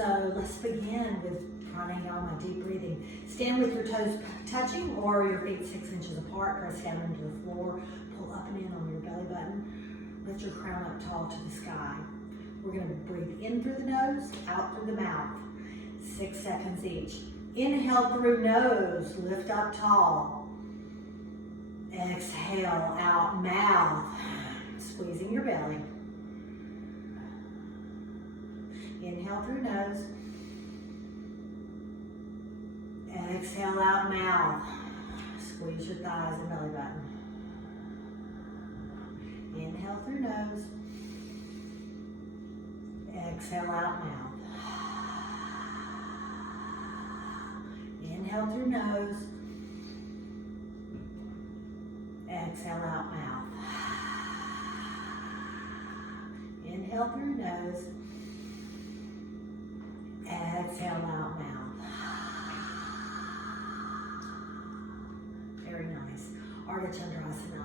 So let's begin with pranayama, deep breathing. Stand with your toes touching or your feet 6 inches apart. Press down into the floor. Pull up and in on your belly button. Lift your crown up tall to the sky. We're going to breathe in through the nose, out through the mouth. 6 seconds each. Inhale through nose, lift up tall. Exhale out mouth, squeezing your belly. Inhale through nose. Exhale out mouth. Squeeze your thighs and belly button. Inhale through nose. Exhale out mouth. Inhale through nose. Exhale out mouth. Inhale through nose. Exhale out mouth. Very nice. Ardha Chandrasana.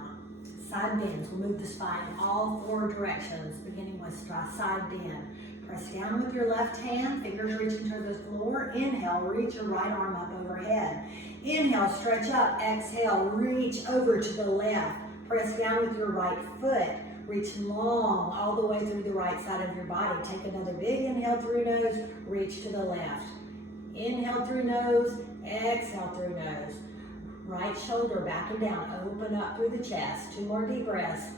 Side bends. We'll move the spine all 4 directions, beginning with side bend. Press down with your left hand, fingers reaching toward the floor. Inhale, reach your right arm up overhead. Inhale, stretch up. Exhale, reach over to the left. Press down with your right foot. Reach long all the way through the right side of your body. Take another big inhale through nose, reach to the left. Inhale through nose, exhale through nose. Right shoulder back and down, open up through the chest. 2 more deep breaths.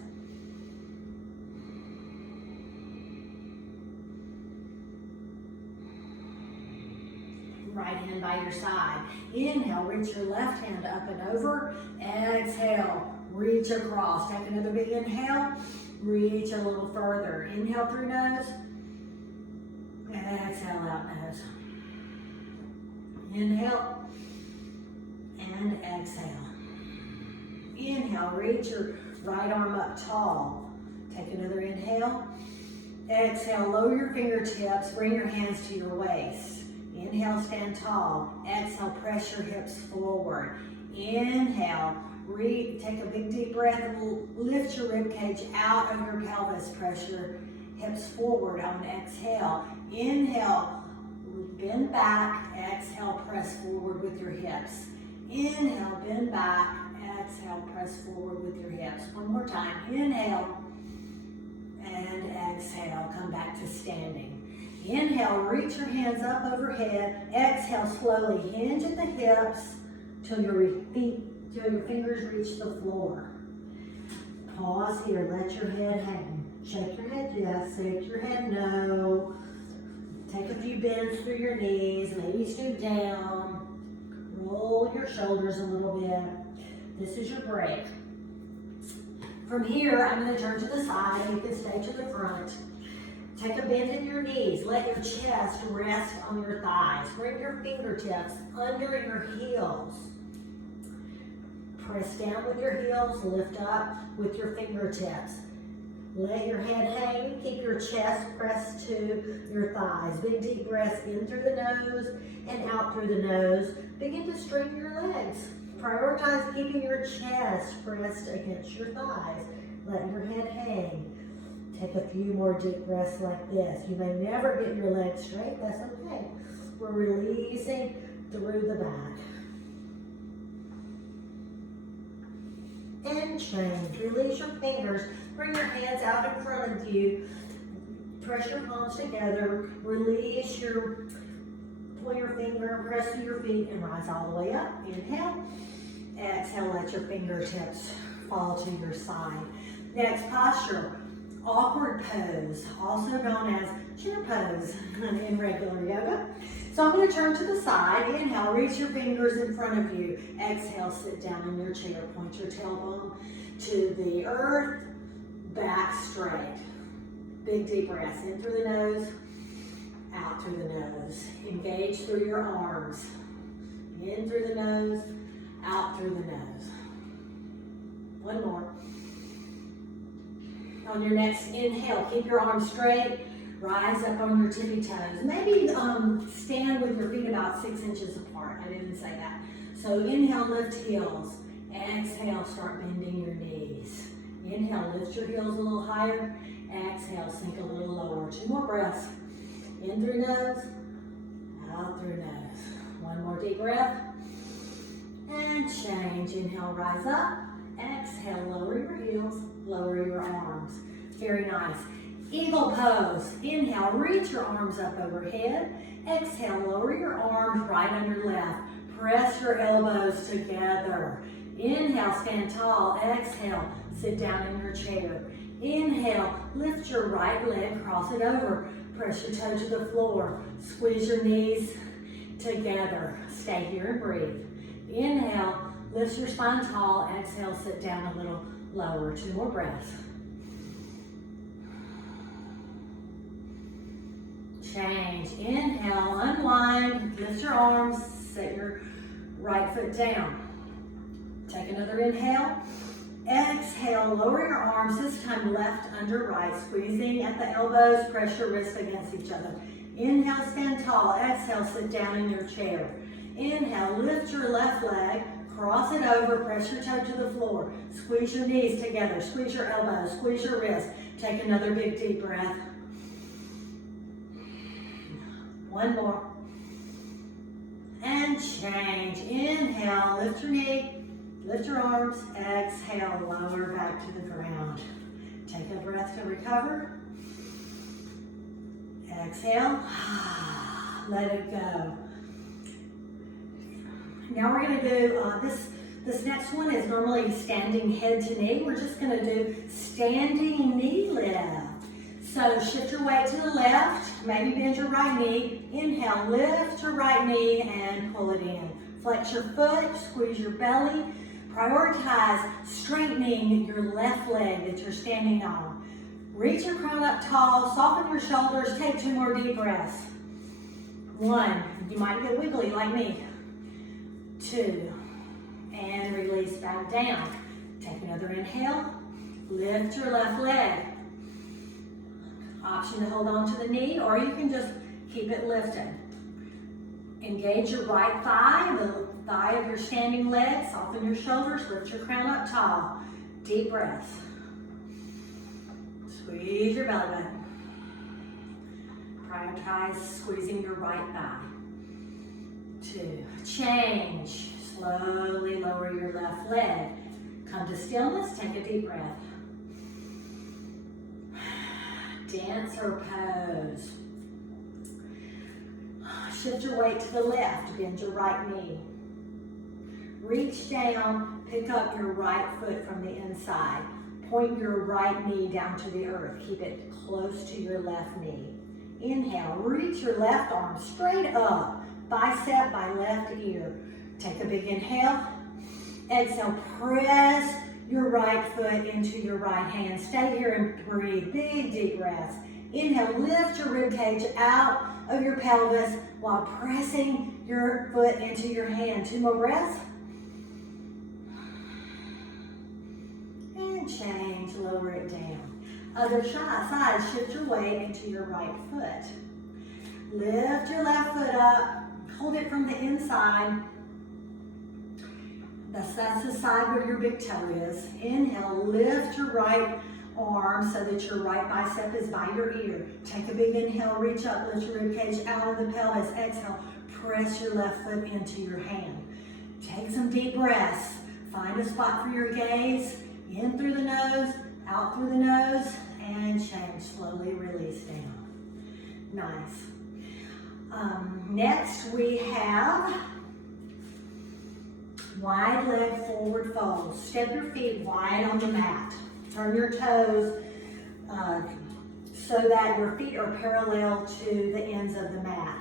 Right hand by your side. Inhale, reach your left hand up and over. Exhale, reach across. Take another big inhale. Reach a little further. Inhale through nose. Exhale out nose. Inhale and exhale. Inhale, reach your right arm up tall. Take another inhale. Exhale, lower your fingertips. Bring your hands to your waist. Inhale, stand tall. Exhale, press your hips forward. Inhale, take a big deep breath and lift your rib cage out of your pelvis. Press your hips forward on exhale. Inhale, bend back. Exhale, press forward with your hips. Inhale, bend back. Exhale, press forward with your hips. One more time. Inhale and exhale. Come back to standing. Inhale, reach your hands up overhead. Exhale, slowly hinge at the hips till your fingers reach the floor. Pause here, let your head hang. Shake your head yes, shake your head no. Take a few bends through your knees, maybe stoop down. Roll your shoulders a little bit. This is your break. From here, I'm going to turn to the side. You can stay to the front. Take a bend in your knees. Let your chest rest on your thighs. Bring your fingertips under your heels. Press down with your heels. Lift up with your fingertips. Let your head hang. Keep your chest pressed to your thighs. Big deep breaths in through the nose and out through the nose. Begin to straighten your legs. Prioritize keeping your chest pressed against your thighs. Let your head hang. Take a few more deep breaths like this. You may never get your legs straight. That's okay. We're releasing through the back. And change. Release your fingers. Bring your hands out in front of you. Press your palms together. Release pull your finger, press to your feet, and rise all the way up. Inhale. Exhale, let your fingertips fall to your side. Next posture. Awkward pose, also known as chair pose in regular yoga. So I'm going to turn to the side. Inhale, reach your fingers in front of you. Exhale, sit down in your chair. Point your tailbone to the earth, back straight. Big deep breaths in through the nose, out through the nose. Engage through your arms. In through the nose, out through the nose. One more. On your next inhale, keep your arms straight, rise up on your tippy toes. Maybe stand with your feet about 6 inches apart. I didn't say that. So inhale, lift heels. Exhale, start bending your knees. Inhale, lift your heels a little higher. Exhale, sink a little lower. 2 more breaths. In through nose, out through nose. One more deep breath. And change. Inhale, rise up. Exhale, lower your heels, lower your arms. Very nice. Eagle pose. Inhale, reach your arms up overhead. Exhale, lower your arms right under left. Press your elbows together. Inhale, stand tall. Exhale, sit down in your chair. Inhale, lift your right leg, cross it over. Press your toe to the floor. Squeeze your knees together. Stay here and breathe. Inhale, lift your spine tall. Exhale, sit down a little lower. 2 more breaths. Change. Inhale, unwind, lift your arms, set your right foot down. Take another inhale. Exhale, lower your arms, this time left under right, squeezing at the elbows, press your wrists against each other. Inhale, stand tall. Exhale, sit down in your chair. Inhale, lift your left leg, cross it over, press your toe to the floor. Squeeze your knees together, squeeze your elbows, squeeze your wrists. Take another big deep breath. 1 more. And change. Inhale, lift your knee, lift your arms. Exhale, lower back to the ground. Take a breath to recover. Exhale. Let it go. Now we're going to do this next one is normally standing head to knee. We're just going to do standing knee lift. So shift your weight to the left, maybe bend your right knee. Inhale, lift your right knee and pull it in. Flex your foot, squeeze your belly. Prioritize straightening your left leg that you're standing on. Reach your crown up tall, soften your shoulders, take 2 more deep breaths. 1, you might get wiggly like me. 2, and release back down. Take another inhale, lift your left leg. Option to hold on to the knee, or you can just keep it lifted. Engage your right thigh, the thigh of your standing leg. Soften your shoulders, lift your crown up tall. Deep breaths. Squeeze your belly button. Prioritize squeezing your right thigh. 2, change. Slowly lower your left leg. Come to stillness, take a deep breath. Dancer pose. Shift your weight to the left, bend your right knee. Reach down, pick up your right foot from the inside. Point your right knee down to the earth. Keep it close to your left knee. Inhale, reach your left arm straight up, bicep by left ear. Take a big inhale. Exhale, press your right foot into your right hand. Stay here and breathe. Big deep breaths. Inhale, lift your rib cage out of your pelvis while pressing your foot into your hand. 2 more breaths. And change, lower it down. Other side, shift your weight into your right foot. Lift your left foot up, hold it from the inside. That's the side where your big toe is. Inhale, lift your right arm so that your right bicep is by your ear. Take a big inhale, reach up, lift your rib cage out of the pelvis. Exhale, press your left foot into your hand. Take some deep breaths. Find a spot for your gaze. In through the nose, out through the nose, and change. Slowly release down. Nice. Next we have wide leg forward fold. Step your feet wide on the mat. Turn your toes so that your feet are parallel to the ends of the mat.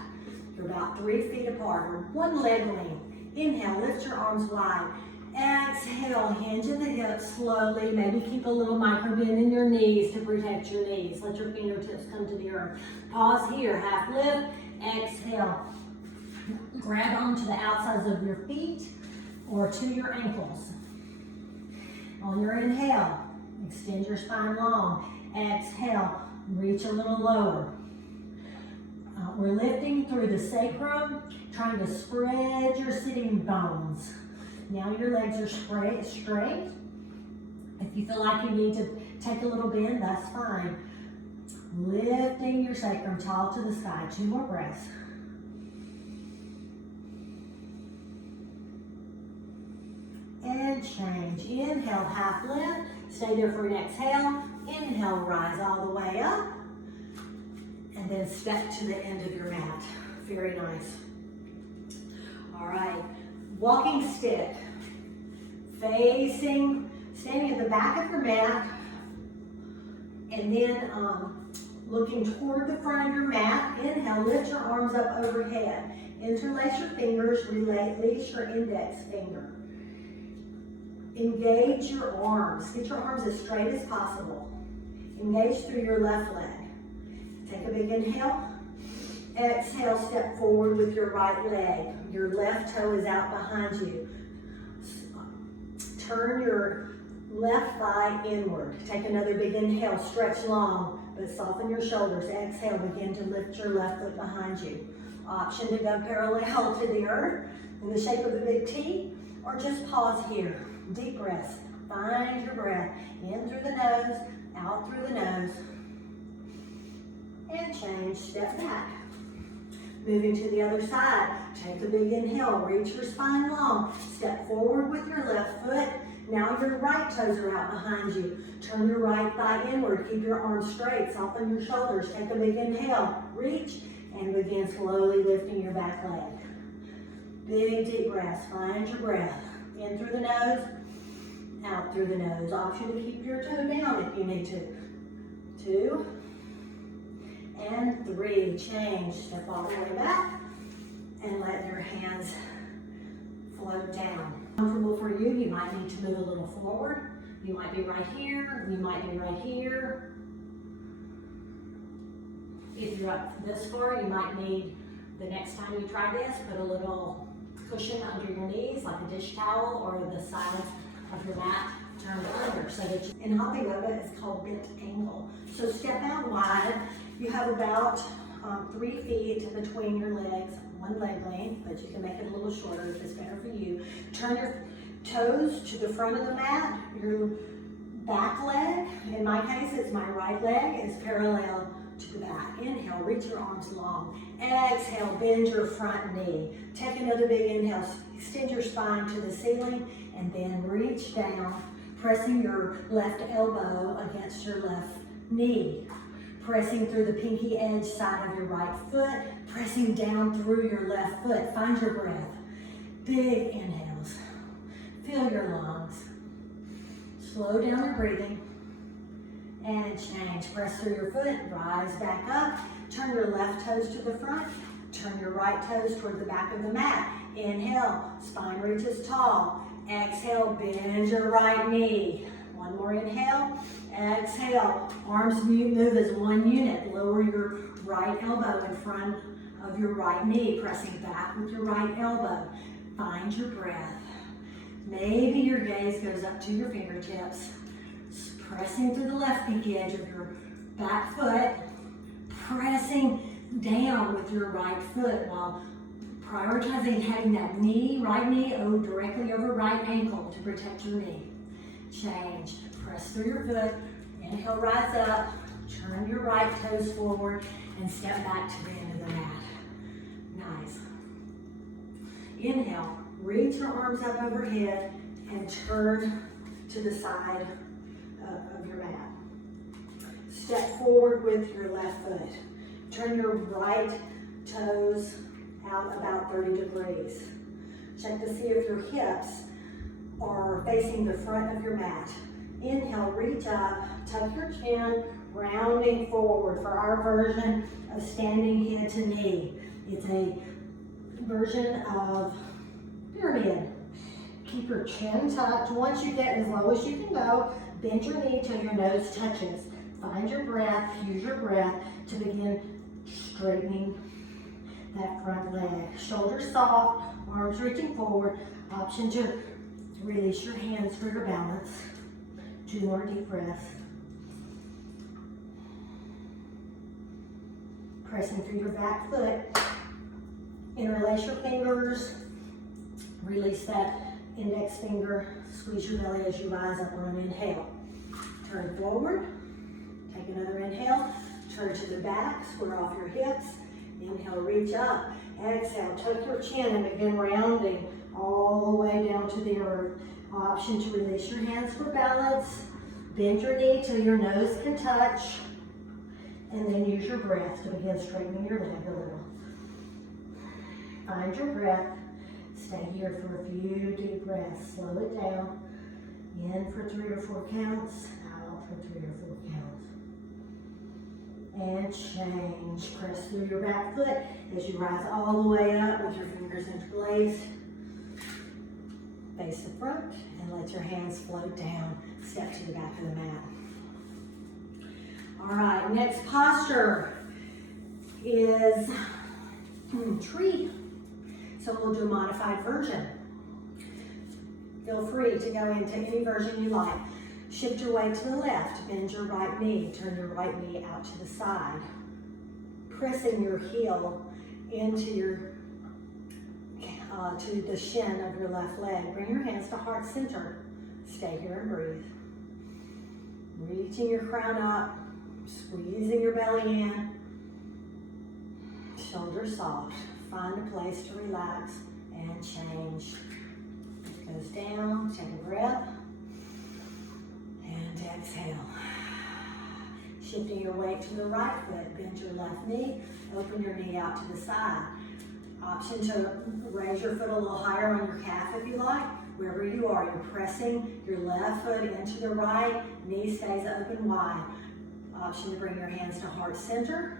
You're about 3 feet apart, or 1 leg length. Inhale, lift your arms wide. Exhale, hinge at the hips slowly. Maybe keep a little micro bend in your knees to protect your knees. Let your fingertips come to the earth. Pause here, half lift. Exhale. Grab onto the outsides of your feet or to your ankles. On your inhale, extend your spine long. Exhale, reach a little lower. We're lifting through the sacrum, trying to spread your sitting bones. Now your legs are straight. If you feel like you need to take a little bend, that's fine. Lifting your sacrum tall to the sky. 2 more breaths. and change. Inhale, half lift. Stay there for an exhale. Inhale, rise all the way up. And then step to the end of your mat. Very nice. All right, walking stick. Standing at the back of your mat. And then looking toward the front of your mat. Inhale, lift your arms up overhead. Interlace your fingers, release your index finger. Engage your arms. Get your arms as straight as possible. Engage through your left leg. Take a big inhale. Exhale, step forward with your right leg. Your left toe is out behind you. Turn your left thigh inward. Take another big inhale, stretch long, but soften your shoulders. Exhale, begin to lift your left foot behind you. Option to go parallel to the earth in the shape of a big T, or just pause here. Deep breaths. Find your breath. In through the nose, out through the nose. And change, step back. Moving to the other side. Take a big inhale, reach your spine long. Step forward with your left foot. Now your right toes are out behind you. Turn your right thigh inward. Keep your arms straight. Soften your shoulders. Take a big inhale. Reach and begin slowly lifting your back leg. Big deep breaths. Find your breath. In through the nose, out through the nose. Option to keep your toe down if you need to. 2 and 3. Change. Step all the way back and let your hands float down. Comfortable for you, you might need to move a little forward. You might be right here, you might be right here. If you're up this far, you might need, the next time you try this, put a little cushion under your knees, like a dish towel, or the sides of your mat turned under. So that in Hopping Yoga, it's called bent angle. So step out wide. You have about 3 feet between your legs, one leg length, but you can make it a little shorter if it's better for you. Turn your toes to the front of the mat. Your back leg, in my case, it's my right leg, is parallel to the back. Inhale, reach your arms long. Exhale, bend your front knee. Take another big inhale, extend your spine to the ceiling, and then reach down, pressing your left elbow against your left knee. Pressing through the pinky edge side of your right foot, pressing down through your left foot. Find your breath. Big inhales. Fill your lungs. Slow down your breathing. And change. Press through your foot, rise back up. Turn your left toes to the front. Turn your right toes toward the back of the mat. Inhale, spine reaches tall. Exhale, bend your right knee. One more inhale. Exhale, arms move as one unit. Lower your right elbow in front of your right knee, pressing back with your right elbow. Find your breath. Maybe your gaze goes up to your fingertips. Pressing through the left pinky edge of your back foot. Pressing down with your right foot while prioritizing having that knee, right knee, directly over right ankle to protect your knee. Change. Press through your foot. Inhale, rise up. Turn your right toes forward and step back to the end of the mat. Nice. Inhale, reach your arms up overhead and turn to the side of your mat. Step forward with your left foot. Turn your right toes out about 30 degrees. Check to see if your hips are facing the front of your mat. Inhale, reach up, tuck your chin, rounding forward for our version of standing head to knee. It's a version of pyramid. Keep your chin tucked. Once you get as low as you can go, bend your knee till your nose touches. Find your breath, use your breath to begin straightening that front leg. Shoulders soft, arms reaching forward. Option to release your hands for your balance. 2 more deep breaths. Pressing through your back foot. Interlace your fingers. Release that index finger. Squeeze your belly as you rise up on an inhale. Turn forward. Take another inhale. Turn to the back. Square off your hips. Inhale, reach up. Exhale, tuck your chin and begin rounding all the way down to the earth. Option to release your hands for balance. Bend your knee till your nose can touch. And then use your breath to begin straightening your leg a little. Find your breath. Stay here for a few deep breaths. Slow it down. In for 3 or 4 counts. Out for 3 or 4 counts. And change. Press through your back foot as you rise all the way up with your fingers interlaced. Face the front and let your hands float down. Step to the back of the mat. All right, next posture is tree. So we'll do a modified version. Feel free to go into any version you like. Shift your weight to the left, bend your right knee, turn your right knee out to the side. Pressing your heel into your to the shin of your left leg. Bring your hands to heart center. Stay here and breathe. Reaching your crown up, squeezing your belly in. Shoulders soft. Find a place to relax and change. It goes down, take a breath, and exhale. Shifting your weight to the right foot, bend your left knee, open your knee out to the side. Option to raise your foot a little higher on your calf if you like. Wherever you are, you're pressing your left foot into the right, knee stays open wide. Option to bring your hands to heart center.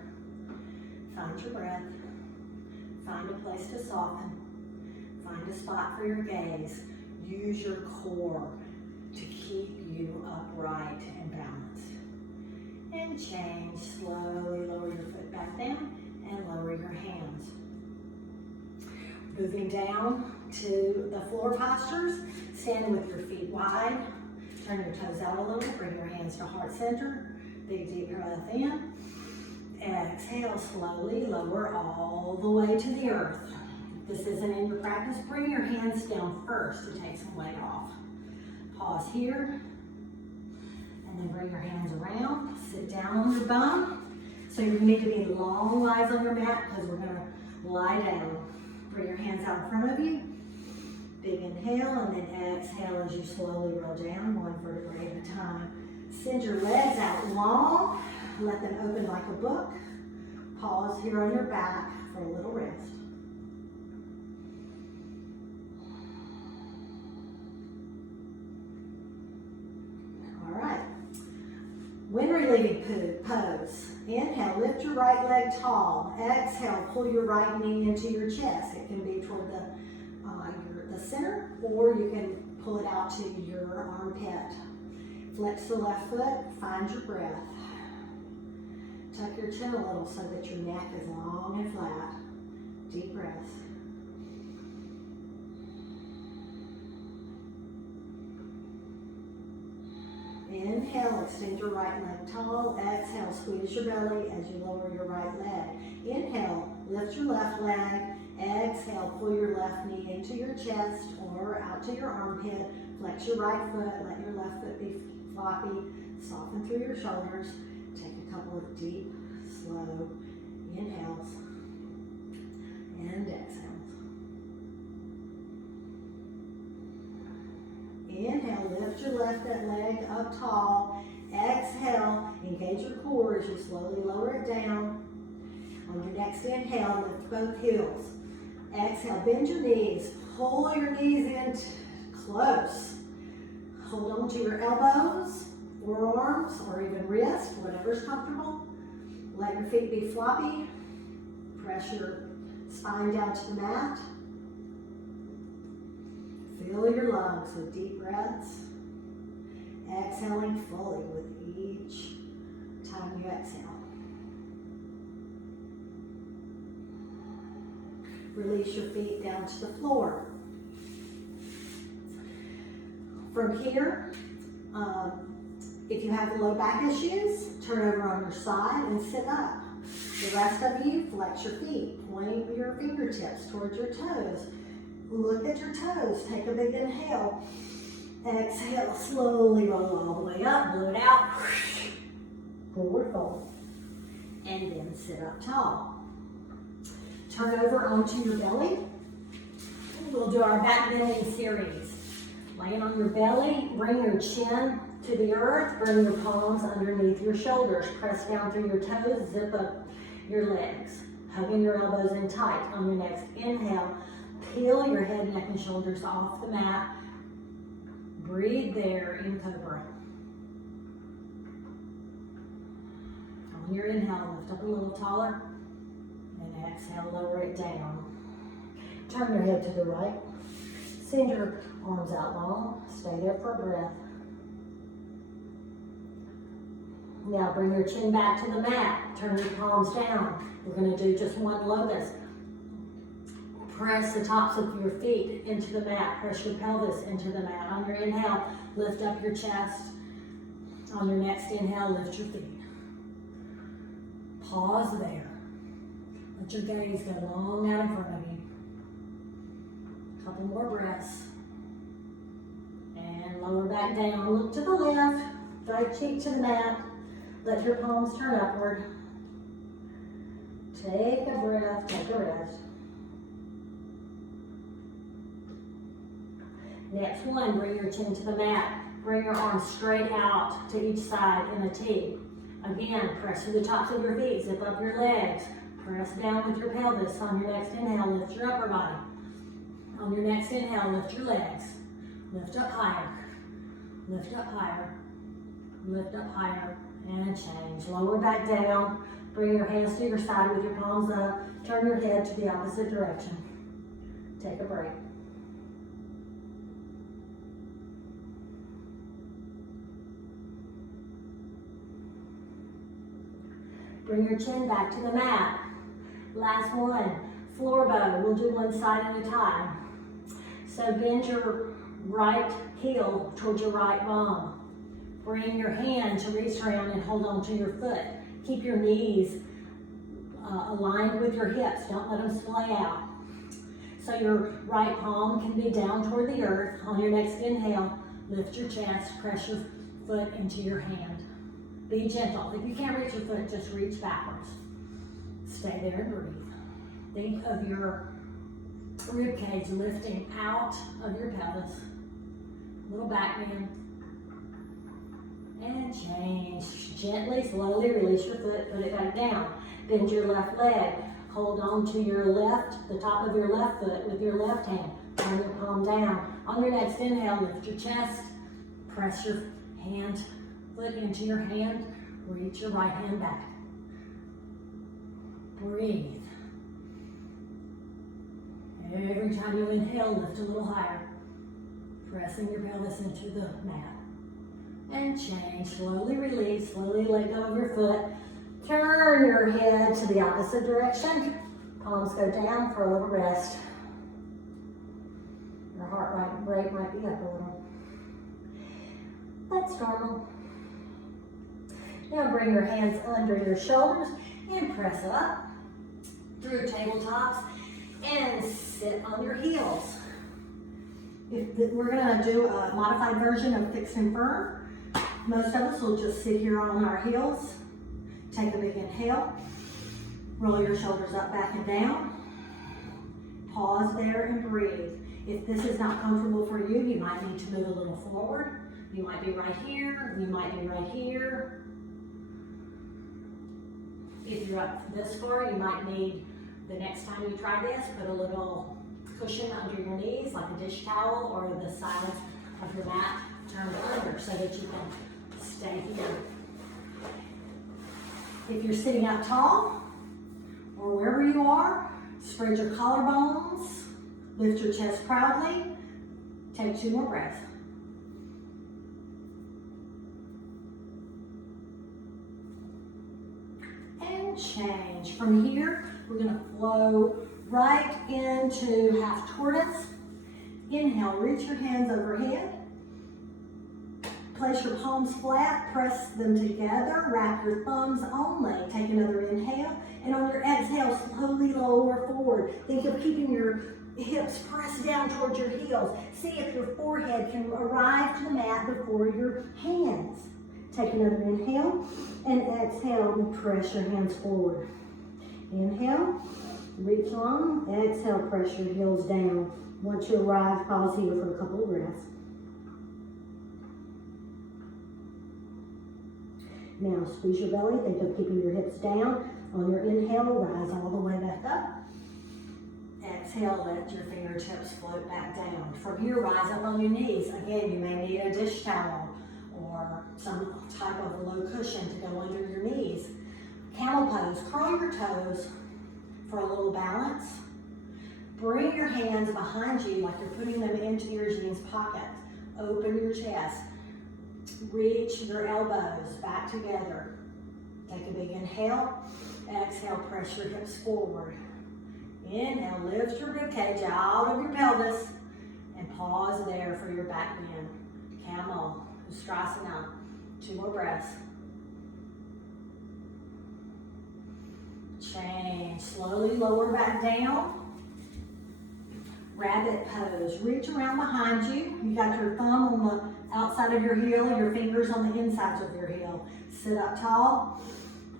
Find your breath. Find a place to soften. Find a spot for your gaze. Use your core to keep you upright and balanced. And change. Slowly lower your foot back down and lower your hands. Moving down to the floor postures, standing with your feet wide. Turn your toes out a little, bring your hands to heart center. Big deep breath in. Exhale, slowly lower all the way to the earth. If this isn't in your practice, bring your hands down first to take some weight off. Pause here, and then bring your hands around. Sit down on your bum. So you need to be long lies on your mat because we're gonna lie down. Bring your hands out in front of you. Big inhale, and then exhale as you slowly roll down, one vertebrae at a time. Send your legs out long. Let them open like a book. Pause here on your back for a little rest. All right. Wind relieving pose. Inhale, lift your right leg tall. Exhale, pull your right knee into your chest. It can be toward the center, or you can pull it out to your armpit. Flex the left foot, find your breath. Tuck your chin a little so that your neck is long and flat. Deep breaths. Inhale, extend your right leg tall. Exhale, squeeze your belly as you lower your right leg. Inhale, lift your left leg. Exhale, pull your left knee into your chest or out to your armpit. Flex your right foot, let your left foot be floppy. Soften through your shoulders. Take a couple of deep, slow inhales and exhales. Inhale, lift your left leg up tall. Exhale, engage your core as you slowly lower it down. On your next inhale, lift both heels. Exhale, bend your knees. Pull your knees in close. Hold on to your elbows, forearms, or even wrist, whatever's comfortable. Let your feet be floppy. Press your spine down to the mat. Fill your lungs with deep breaths. Exhaling fully with each time you exhale. Release your feet down to the floor. From here, if you have low back issues, turn over on your side and sit up. The rest of you, flex your feet. Point your fingertips towards your toes. Look at your toes. Take a big inhale. Exhale, slowly roll all the way up. Blow it out. Forward fold. And then sit up tall. Turn over onto your belly. We'll do our back bending series. Laying on your belly, bring your chin to the earth, bring your palms underneath your shoulders, press down through your toes, zip up your legs, hugging your elbows in tight. On your next inhale, peel your head, neck, and shoulders off the mat. Breathe there in Cobra. On your inhale, lift up a little taller, and exhale, lower it down. Turn your head to the right. Send your arms out long. Stay there for a breath. Now bring your chin back to the mat. Turn your palms down. We're going to do just one locust. Press the tops of your feet into the mat. Press your pelvis into the mat. On your inhale, lift up your chest. On your next inhale, lift your feet. Pause there. Let your gaze go long out in front of you. Couple more breaths. And lower back down. Look to the left. Right cheek to the mat. Let your palms turn upward. Take a breath. Take a rest. Next one, bring your chin to the mat. Bring your arms straight out to each side in a T. Again, press through the tops of your feet. Zip up your legs. Press down with your pelvis. On your next inhale, lift your upper body. On your next inhale, lift your legs. Lift up higher. Lift up higher. Lift up higher. And change. Lower back down. Bring your hands to your side with your palms up. Turn your head to the opposite direction. Take a break. Bring your chin back to the mat. Last one. Floor bow. We'll do one side at a time. So bend your right heel towards your right bum. Bring your hand to reach around and hold on to your foot. Keep your knees aligned with your hips. Don't let them splay out. So your right palm can be down toward the earth. On your next inhale, lift your chest, press your foot into your hand. Be gentle. If you can't reach your foot, just reach backwards. Stay there and breathe. Think of your rib cage lifting out of your pelvis. Little back bend. And change. Gently, slowly release your foot, put it back down. Bend your left leg. Hold on to your left, the top of your left foot with your left hand. Turn your palm down. On your next inhale, lift your chest. Press your foot into your hand. Reach your right hand back. Breathe. Every time you inhale, lift a little higher. Pressing your pelvis into the mat. And change. Slowly release. Slowly let go of your foot. Turn your head to the opposite direction. Palms go down for a little rest. Your heart rate might be up a little. That's normal. Now bring your hands under your shoulders and press up through tabletops and sit on your heels. We're going to do a modified version of fixed and firm. Most of us will just sit here on our heels. Take a big inhale. Roll your shoulders up, back, and down. Pause there and breathe. If this is not comfortable for you, you might need to move a little forward. You might be right here. You might be right here. If you're up this far, you might need, the next time you try this, put a little cushion under your knees, like a dish towel, or the sides of your mat turned under so that you can stay here. If you're sitting up tall, or wherever you are, spread your collarbones, lift your chest proudly, take 2 more breaths. And change. From here, we're going to flow right into half tortoise. Inhale, reach your hands overhead. Place your palms flat, press them together, wrap your thumbs only. Take another inhale, and on your exhale, slowly lower forward. Think of keeping your hips pressed down towards your heels. See if your forehead can arrive to the mat before your hands. Take another inhale, and exhale, and press your hands forward. Inhale, reach long, exhale, press your heels down. Once you arrive, pause here for a couple of breaths. Now squeeze your belly, think of keeping your hips down. On your inhale, rise all the way back up. Exhale, let your fingertips float back down. From here, rise up on your knees. Again, you may need a dish towel or some type of low cushion to go under your knees. Camel pose, curl your toes for a little balance. Bring your hands behind you like you're putting them into your jeans pocket. Open your chest. Reach your elbows back together. Take a big inhale. Exhale, press your hips forward. Inhale, lift your ribcage out of your pelvis and pause there for your back bend. Camel, Ustrasana. 2 more breaths. Change, slowly lower back down. Rabbit pose, reach around behind you. You got your thumb on the outside of your heel, your fingers on the insides of your heel. Sit up tall.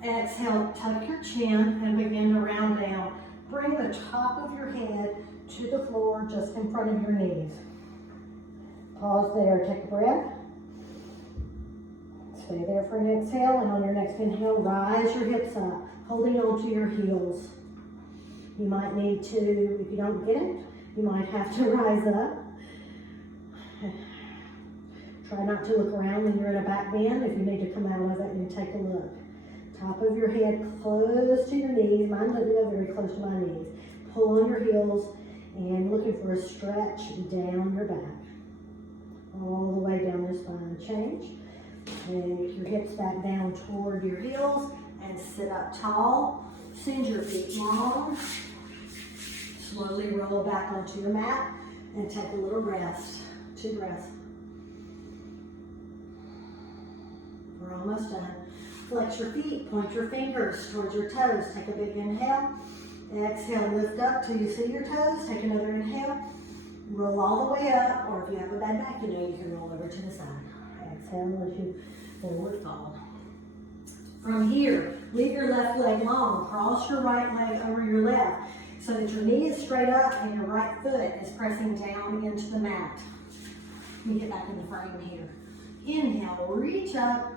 Exhale, tuck your chin and begin to round down. Bring the top of your head to the floor just in front of your knees. Pause there, take a breath. Stay there for an exhale, and on your next inhale, rise your hips up, holding on to your heels. You might need to, if you don't get it, you might have to rise up. Try not to look around when you're in a back bend. If you need to come out of it, and take a look. Top of your head close to your knees. Mine doesn't very close to my knees. Pull on your heels and looking for a stretch down your back. All the way down your spine. Change. Take your hips back down toward your heels and sit up tall. Send your feet long. Slowly roll back onto your mat and take a little rest. 2 breaths. We're almost done. Flex your feet, point your fingers towards your toes. Take a big inhale. Exhale, lift up till you see your toes. Take another inhale. Roll all the way up, or if you have a bad back, you know you can roll over to the side. Exhale, let you forward fold. From here, leave your left leg long. Cross your right leg over your left so that your knee is straight up and your right foot is pressing down into the mat. Let me get back in the frame here. Inhale, reach up.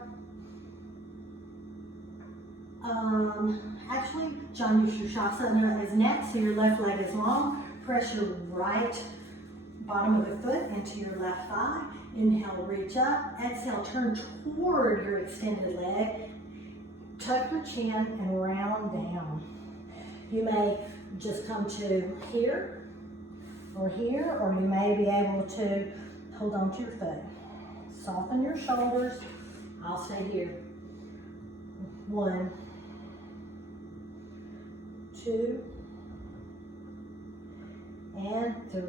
Actually, Janushrasana is next, so your left leg is long. Press your right bottom of the foot into your left thigh. Inhale, reach up. Exhale, turn toward your extended leg. Tuck your chin and round down. You may just come to here, or you may be able to hold on to your foot. Soften your shoulders. I'll stay here. 1, 2, and 3.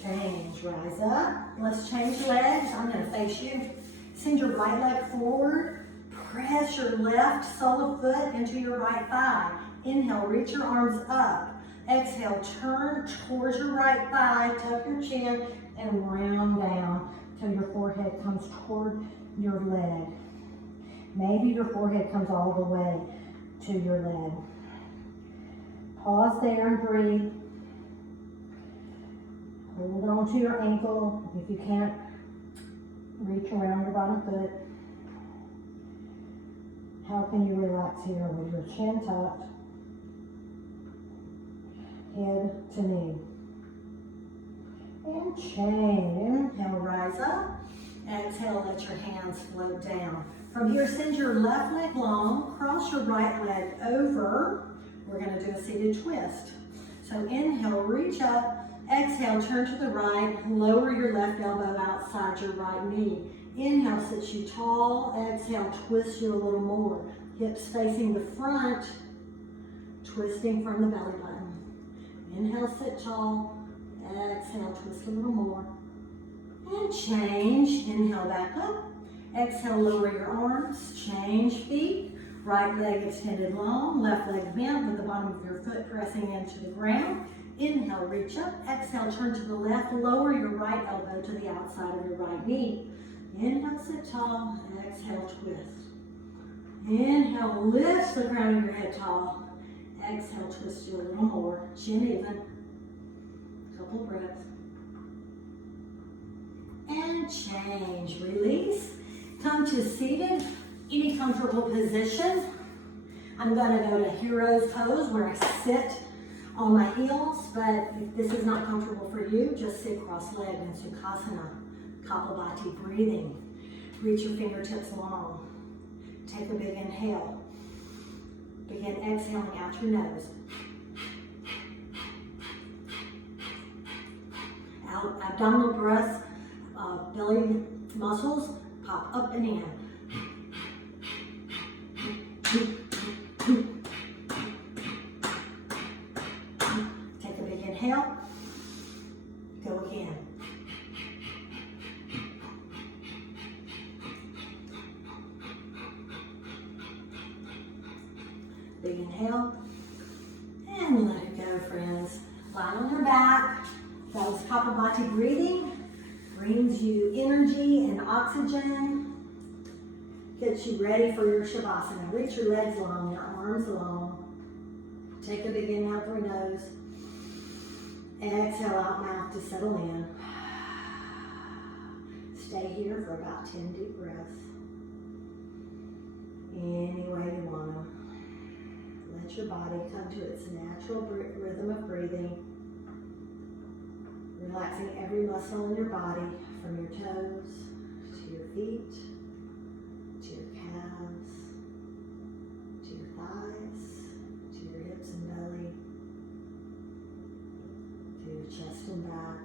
Change, rise up. Let's change legs. I'm going to face you. Send your right leg forward. Press your left sole of foot into your right thigh. Inhale, reach your arms up. Exhale, turn towards your right thigh, tuck your chin, and round down till your forehead comes toward your leg. Maybe your forehead comes all the way to your leg. Pause there and breathe. Hold on to your ankle. If you can't reach around your bottom foot, how can you relax here with your chin tucked, head to knee? And change. Inhale, rise up. Exhale, let your hands float down. From here, send your left leg long, cross your right leg over. We're going to do a seated twist. So inhale, reach up. Exhale, turn to the right. Lower your left elbow outside your right knee. Inhale, sits you tall. Exhale, twist you a little more. Hips facing the front, twisting from the belly button. Inhale, sit tall. Exhale, twist a little more. And change. Inhale, back up. Exhale, lower your arms. Change feet. Right leg extended long. Left leg bent with the bottom of your foot pressing into the ground. Inhale, reach up. Exhale, turn to the left. Lower your right elbow to the outside of your right knee. Inhale, sit tall. Exhale, twist. Inhale, lift the crown of your head tall. Exhale, twist you a little more. Chin even. Couple breaths. And change. Release. Come to seated Any comfortable position. I'm going to go to Hero's Pose where I sit on my heels, but if this is not comfortable for you, just sit cross-legged in Sukhasana, Kapalabhati breathing. Reach your fingertips long. Take a big inhale. Begin exhaling out your nose. Abdominal breaths, belly muscles pop up and in. Take a big inhale. Go again. Big inhale. And let it go, friends. Lie on your back. That was Kapalabhati breathing. Brings you energy and oxygen. Gets you ready for your Shavasana. Reach your legs long, your arms long. Take a big inhale through your nose. Exhale out mouth to settle in. Stay here for about 10 deep breaths. Any way you want them. Let your body come to its natural rhythm of breathing. Relaxing every muscle in your body, from your toes to your feet, to your calves, to your thighs, to your hips and belly, to your chest and back,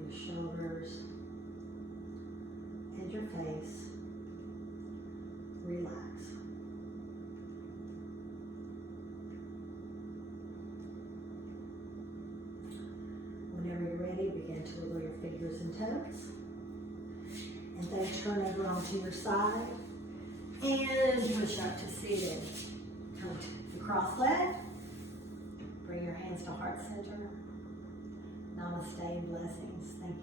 your shoulders, and your face. Relax. Whenever you're ready, begin to wiggle your fingers and toes. And then turn over onto your side. And push up to seated. Come to the cross leg. Bring your hands to heart center. Namaste and blessings. Thank you.